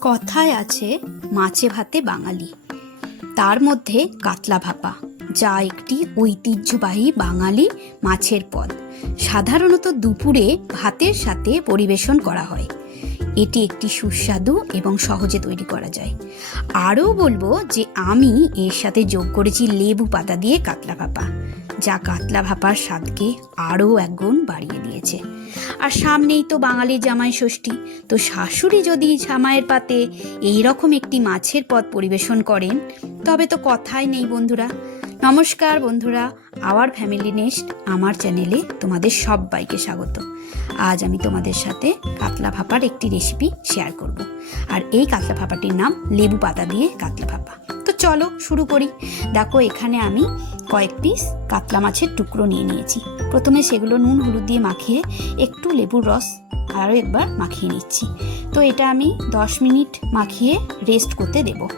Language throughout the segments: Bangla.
কথায় আছে, মাছে ভাতে বাঙালি। তার মধ্যে কাতলা ভাপা, যা একটি ঐতিহ্যবাহী বাঙালি মাছের পদ। সাধারণত দুপুরে ভাতের সাথে পরিবেশন করা হয়। এটি একটি সুস্বাদু এবং সহজে তৈরি করা যায়। আরও বলব যে আমি এর সাথে যোগ করেছি লেবু পাতা দিয়ে কাতলা ভাপা, যা কাতলা ভাপার স্বাদকে আরও একগুণ বাড়িয়ে দিয়েছে। আর সামনেই তো বাঙালি জামাই ষষ্ঠী, তো শাশুড়ি যদি জামাইয়ের পাতে এই রকম একটি মাছের পদ পরিবেশন করেন, তবে তো কথাই নেই বন্ধুরা। নমস্কার বন্ধুরা আওয়ার ফ্যামিলি নেস্ট আমার চ্যানেলে তোমাদের সবাইকে স্বাগত। আজ আমি তোমাদের সাথে কাতলা ভাপার একটি রেসিপি শেয়ার করব। আর এই কাতলা ভাপাটির নাম লেবু পাতা দিয়ে কাতলা ভাপা। তো চলো শুরু করি। দেখো, এখানে আমি কয়েক পিস কাতলা মাছের টুকরো নিয়ে নিয়েছি। প্রথমে সেগুলো নুন, হলুদ দিয়ে মাখিয়ে একটু লেবুর রস আরও একবার মাখিয়ে নিচ্ছি। তো এটা আমি দশ মিনিট মাখিয়ে রেস্ট করতে দেবো।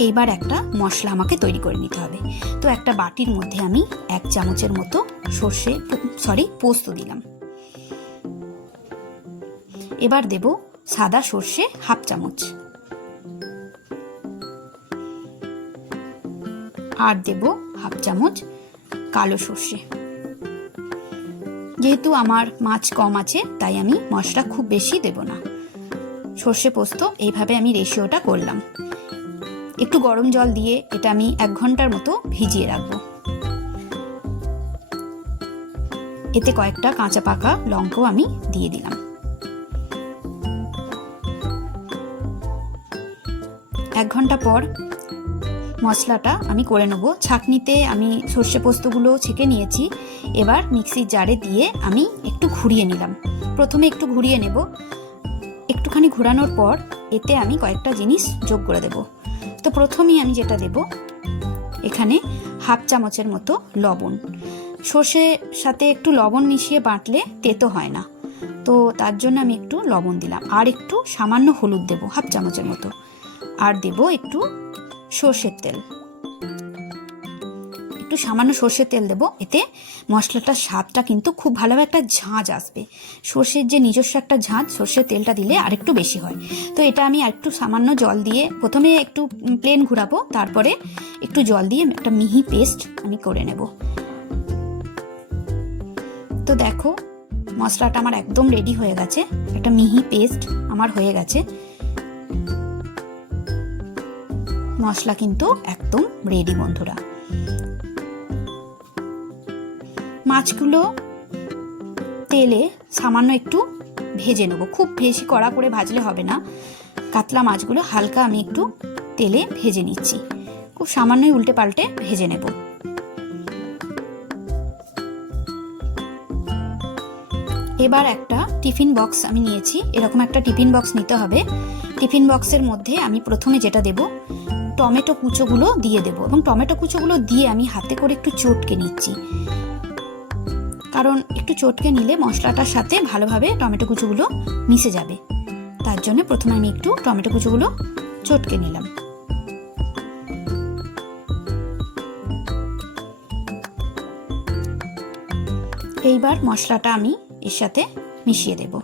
এইবার একটা মশলা আমাকে তৈরি করে নিতে হবে। তো একটা বাটির মধ্যে আমি এক চামচের মতো সর্ষে সরি পোস্ত দিলাম। এবার দেব সাদা সর্ষে হাফ চামচ। আর দেব হাফ চামচ কালো সর্ষে। যেহেতু আমার মাছ কম আছে, তাই আমি মশলা খুব বেশি দেব না। সর্ষে পোস্ত, এইভাবে আমি রেশিওটা করলাম। একটু গরম জল দিয়ে এটা আমি এক ঘণ্টার মতো ভিজিয়ে রাখব। এতে কয়েকটা কাঁচা পাকা লঙ্কাও আমি দিয়ে দিলাম। এক ঘণ্টা পর মশলাটা আমি করে নেব। ছাকনিতে আমি সর্ষে পোস্তগুলো ছেঁকে নিয়েছি। এবার মিক্সির জারে দিয়ে আমি একটু ঘুরিয়ে নিলাম। প্রথমে একটু ঘুরিয়ে নেব। একটুখানি ঘোরানোর পর এতে আমি কয়েকটা জিনিস যোগ করে দেবো। তো প্রথমেই আমি যেটা দেব, এখানে হাফ চামচের মতো লবণ। সর্ষের সাথে একটু লবণ মিশিয়ে বাঁটলে তেতো হয় না। তো তার জন্য আমি একটু লবণ দিলাম। আর একটু সামান্য হলুদ দেব, হাফ চামচের মতো। আর দেব একটু সর্ষের তেল। একটু সামান্য সর্ষের তেল দেবো। এতে মশলাটার স্বাদটা কিন্তু খুব ভালোভাবে একটা ঝাঁঝ আসবে। সর্ষের যে নিজস্ব একটা ঝাঁঝ সর্ষের তেলটা দিলে আরেকটু বেশি হয়। তো এটা আমি আরেকটু সামান্য জল দিয়ে প্রথমে একটু প্লেন ঘুরাবো, তারপরে একটু জল দিয়ে একটা মিহি পেস্ট আমি করে নেব। তো দেখো, মশলাটা আমার একদম রেডি হয়ে গেছে। একটা মিহি পেস্ট আমার হয়ে গেছে। মশলা কিন্তু একদম রেডি বন্ধুরা। মাছগুলো তেলে সামান্য একটু ভেজে নেব। খুব বেশি কড়া করে ভাজলে হবে না। কাতলা মাছগুলো হালকা আমি একটু তেলে ভেজে নিচ্ছি। খুব সামান্যই উল্টে পাল্টে ভেজে নেব। এবার একটা টিফিন বক্স আমি নিয়েছি। এরকম একটা টিফিন বক্স নিতে হবে। টিফিন বক্সের মধ্যে আমি প্রথমে যেটা দেব, টমেটো কুচোগুলো দিয়ে দেবো। এবং টমেটো কুচোগুলো দিয়ে আমি হাতে করে একটু চটকে নিচ্ছি। কারণ একটু চটকে নিলে মশলাটার সাথে ভালোভাবে টমেটো কুচুগুলো মিশে যাবে। তার জন্য প্রথমে আমি একটু টমেটো কুচুগুলো চটকে নিলাম। এইবার মশলাটা আমি এর সাথে মিশিয়ে দেবো।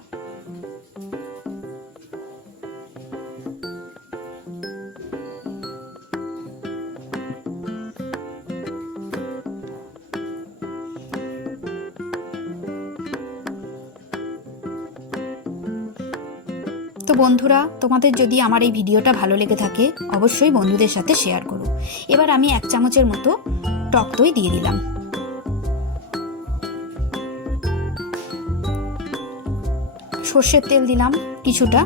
তো বন্ধুরা, তোমাদের যদি আমার এই ভিডিওটা ভালো লেগে থাকে, অবশ্যই বন্ধুদের সাথে শেয়ার করো। এবার আমি এক চামচের মতো টক দই দিয়ে দিলাম। সর্ষের তেল দিলাম কিছুটা।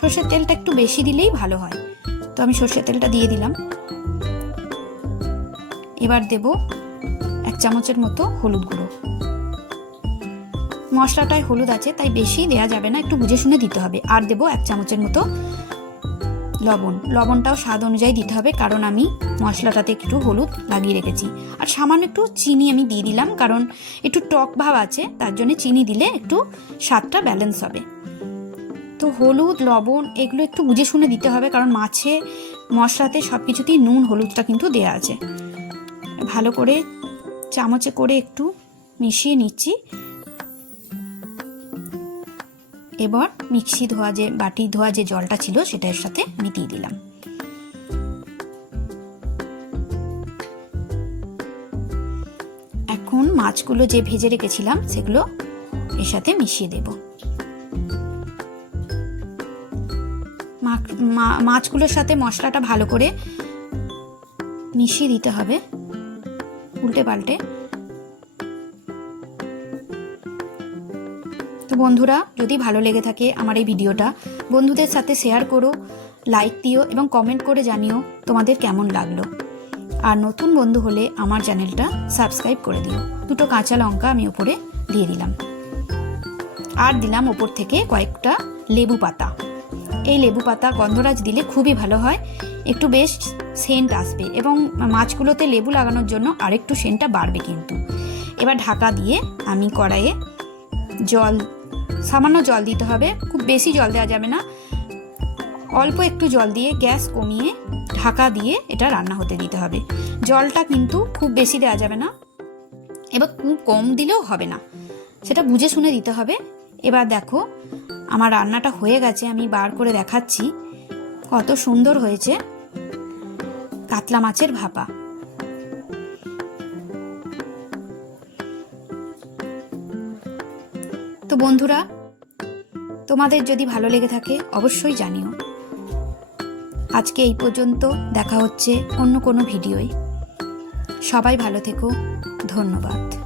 সর্ষের তেলটা একটু বেশি দিলেই ভালো হয়। তো আমি সর্ষের তেলটা দিয়ে দিলাম। এবার দেব এক চামচের মতো হলুদ গুঁড়ো। মশলাটায় হলুদ আছে, তাই বেশি দেওয়া যাবে না, একটু বুঝে শুনে দিতে হবে। আর দেবো এক চামচের মতো লবণ। লবণটাও স্বাদ অনুযায়ী দিতে হবে, কারণ আমি মশলাটাতে একটু হলুদ লাগিয়ে রেখেছি। আর সামান্য একটু চিনি আমি দিয়ে দিলাম, কারণ একটু টক ভাব আছে, তার জন্য চিনি দিলে একটু স্বাদটা ব্যালেন্স হবে। তো হলুদ, লবণ, এগুলো একটু বুঝে শুনে দিতে হবে, কারণ মাছে, মশলাতে সব কিছুতেই নুন, হলুদটা কিন্তু দেওয়া আছে। ভালো করে চামচে করে একটু মিশিয়ে নিচ্ছি। এবার মিক্সি ধোয়া যে, বাটি ধোয়া যে জলটা ছিল সেটা এর সাথে আমি দিয়ে দিলাম। এখন মাছগুলো যে ভেজে রেখেছিলাম সেগুলো এর সাথে মিশিয়ে দেব। মাছগুলোর সাথে মশলাটা ভালো করে মিশিয়ে দিতে হবে। উল্টে পাল্টে তো বন্ধুরা, যদি ভালো লেগে থাকে আমার এই ভিডিওটা, বন্ধুদের সাথে শেয়ার করো লাইক দিও এবং কমেন্ট করে জানিও তোমাদের কেমন লাগল। আর নতুন বন্ধু হলে আমার চ্যানেলটা সাবস্ক্রাইব করে দিও। দুটো কাঁচা লঙ্কা আমি ওপরে দিয়ে দিলাম। আর দিলাম ওপর থেকে কয়েকটা লেবু পাতা। এই লেবু পাতা গন্ধরাজ দিলে খুবই ভালো হয়। একটু বেশ সেন্ট আসবে এবং মাছগুলোতে লেবু লাগানোর জন্য আরেকটু সেন্টটা বাড়বে কিন্তু। এবার ঢাকা দিয়ে আমি কড়াইয়ে জল সামান্য জল দিতে হবে। খুব বেশি জল দেওয়া যাবে না। অল্প একটু জল দিয়ে গ্যাস কমিয়ে ঢাকা দিয়ে এটা রান্না হতে দিতে হবে। জলটা কিন্তু খুব বেশি দেওয়া যাবে না এবার খুব কম দিলেও হবে না। সেটা বুঝে শুনে দিতে হবে। এবার দেখো, আমার রান্নাটা হয়ে গেছে। আমি বার করে দেখাচ্ছি কত সুন্দর হয়েছে কাতলা মাছের ভাপা। তো বন্ধুরা তোমাদের যদি ভালো লেগে থাকে, অবশ্যই জানিও। আজকে এই পর্যন্ত, দেখা হচ্ছে অন্য কোনো ভিডিওয়। সবাই ভালো থেকো, ধন্যবাদ।